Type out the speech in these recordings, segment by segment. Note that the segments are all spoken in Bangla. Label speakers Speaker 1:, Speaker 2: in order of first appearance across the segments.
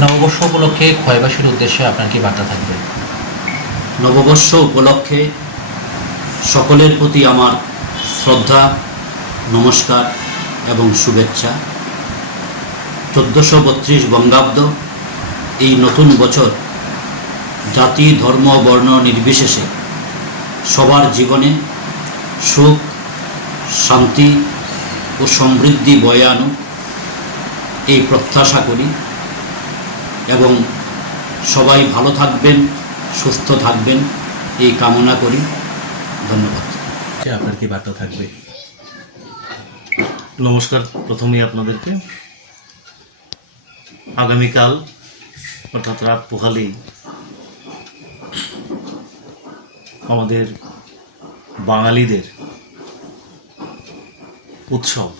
Speaker 1: নববর্ষ উপলক্ষে ক্ষয়বাসীর উদ্দেশ্যে আপনার কি বার্তা থাকবে?
Speaker 2: নববর্ষ উপলক্ষে সকলের প্রতি আমার শ্রদ্ধা, নমস্কার এবং শুভেচ্ছা। চোদ্দোশো বত্রিশ বঙ্গাব্দ, এই নতুন বছর জাতি, ধর্ম, বর্ণ নির্বিশেষে সবার জীবনে সুখ, শান্তি ও সমৃদ্ধি বয়ে আনুক, এই প্রত্যাশা করি। এবং সবাই ভালো থাকবেন, সুস্থ থাকবেন। এই কামনা করি। ধন্যবাদ।
Speaker 1: আপনার কি বার্তা থাকবে?
Speaker 3: নমস্কার প্রথমেই আপনাদেরকে। আগামীকাল, অর্থাৎ রাত পোহালেই, আমাদের বাঙালিদের উৎসব,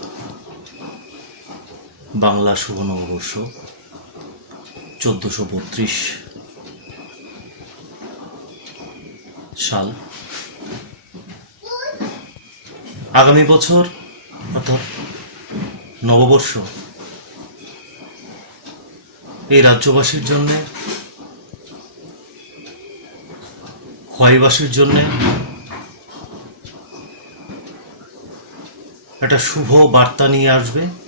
Speaker 3: বাংলা শুভ নববর্ষ। চোদ্দোশো বত্রিশ সাল। আগামী বছর, অর্থাৎ নববর্ষ, এই রাজ্যবাসীর জন্যে, ক্ষয়বাসীর জন্যে একটা শুভ বার্তা নিয়ে আসবে।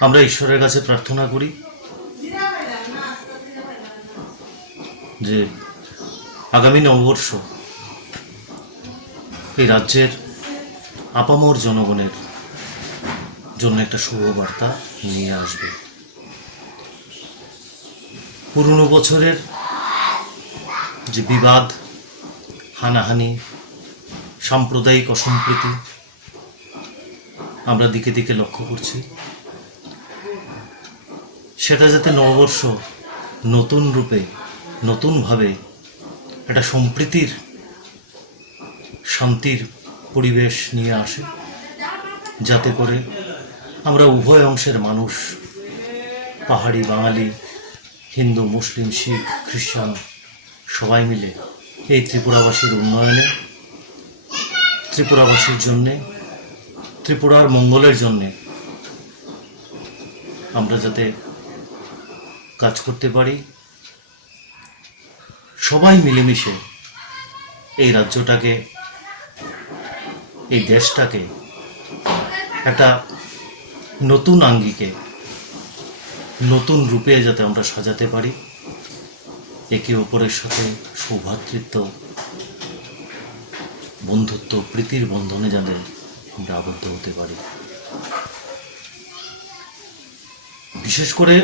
Speaker 3: আমরা ঈশ্বরের কাছে প্রার্থনা করি যে আগামী নববর্ষ এই রাজ্যের আপামর জনগণের জন্য একটা শুভ বার্তা নিয়ে আসবে। পুরনো বছরের যে বিবাদ, হানাহানি, সাম্প্রদায়িক অসম্প্রীতি, আমরা দিকে দিকে লক্ষ্য করছি। সেটা যাতে নববর্ষ নতুন রূপে, নতুনভাবে একটা সম্প্রীতির, শান্তির পরিবেশ নিয়ে আসে, যাতে করে আমরা উভয় অংশের মানুষ, পাহাড়ি বাঙালি, হিন্দু, মুসলিম, শিখ, খ্রিস্টান, সবাই মিলে এই ত্রিপুরাবাসীর উন্নয়নে, ত্রিপুরাবাসীর জন্যে, ত্রিপুরার মঙ্গলের জন্যে আমরা যাতে কাজ করতে পারি। সবাই মিলেমিশে এই রাজ্যটাকে, এই দেশটাকে, একটা নতুন আঙ্গিকে, নতুন রূপে যাতে আমরা সাজাতে পারি। একে অপরের সাথে সৌভাতৃত্ব, বন্ধুত্ব, প্রীতির বন্ধনে যাতে আমরা আবদ্ধ হতে পারি। বিশেষ করে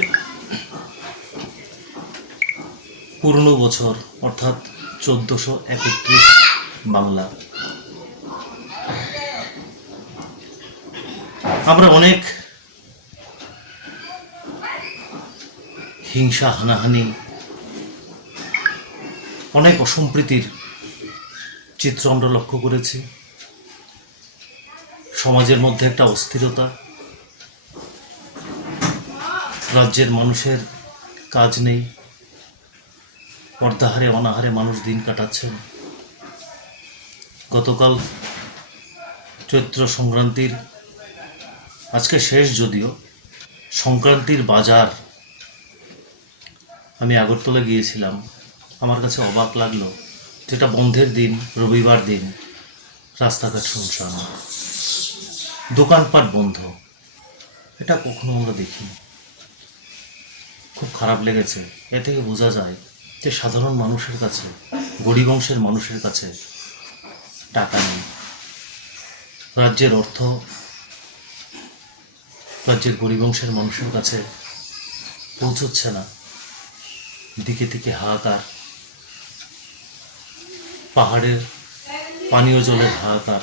Speaker 3: পুরনো বছর, অর্থাৎ চোদ্দোশো একত্রিশ বাংলা। আমরা অনেক হিংসা, হানাহানি, অনেক অসম্প্রীতির চিত্র আমরা লক্ষ্য করেছি। সমাজের মধ্যে একটা অস্থিরতা, রাজ্যের মানুষের কাজ নেই অর্ধাহারে অনাহারে মানুষ দিন কাটাচ্ছেন। গতকাল চৈত্র সংক্রান্তির, আজকে শেষ যদিও, সংক্রান্তির বাজার আমি আগরতলা গিয়েছিলাম। আমার কাছে অবাক লাগল, যেটা বন্ধের দিন, রবিবার দিন, রাস্তাঘাট শুনশান দোকানপাট বন্ধ। এটা কখনো আমরা দেখিনি। খুব খারাপ লেগেছে। এ থেকে বোঝা যায় যে সাধারণ মানুষের কাছে, গরিব অংশের মানুষের কাছে টাকা নেই। রাজ্যের অর্থ, রাজ্যের গরিব অংশের মানুষের কাছে পৌঁছচ্ছে না। দিকে দিকে হাহাকার, পাহাড়ের পানীয় জলের হাহাকার,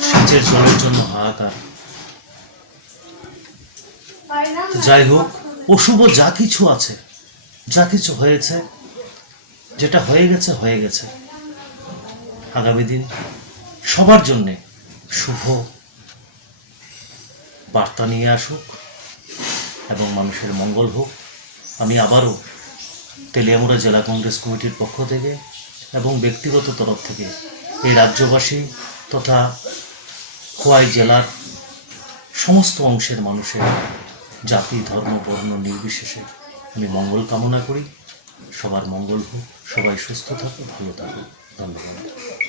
Speaker 3: সেচের জলের জন্য হাহাকার। যাই হোক, অশুভ যা কিছু আছে যা কিছু হয়েছে, যেটা হয়ে গেছে হয়ে গেছে। আগামী দিন সবার জন্যে শুভ বার্তা নিয়ে আসুক এবং মানুষের মঙ্গল হোক। আমি আবারও তেলিয়ামুড়া জেলা কংগ্রেস কমিটির পক্ষ থেকে এবং ব্যক্তিগত তরফ থেকে এই রাজ্যবাসী তথা খোয়াই জেলার সমস্ত অংশের মানুষের জাতি, ধর্ম, বর্ণ, নির্বিশেষে আমি মঙ্গল কামনা করি। সবার মঙ্গল হোক সবাই সুস্থ থাকুক ভালো থাকুক। ধন্যবাদ।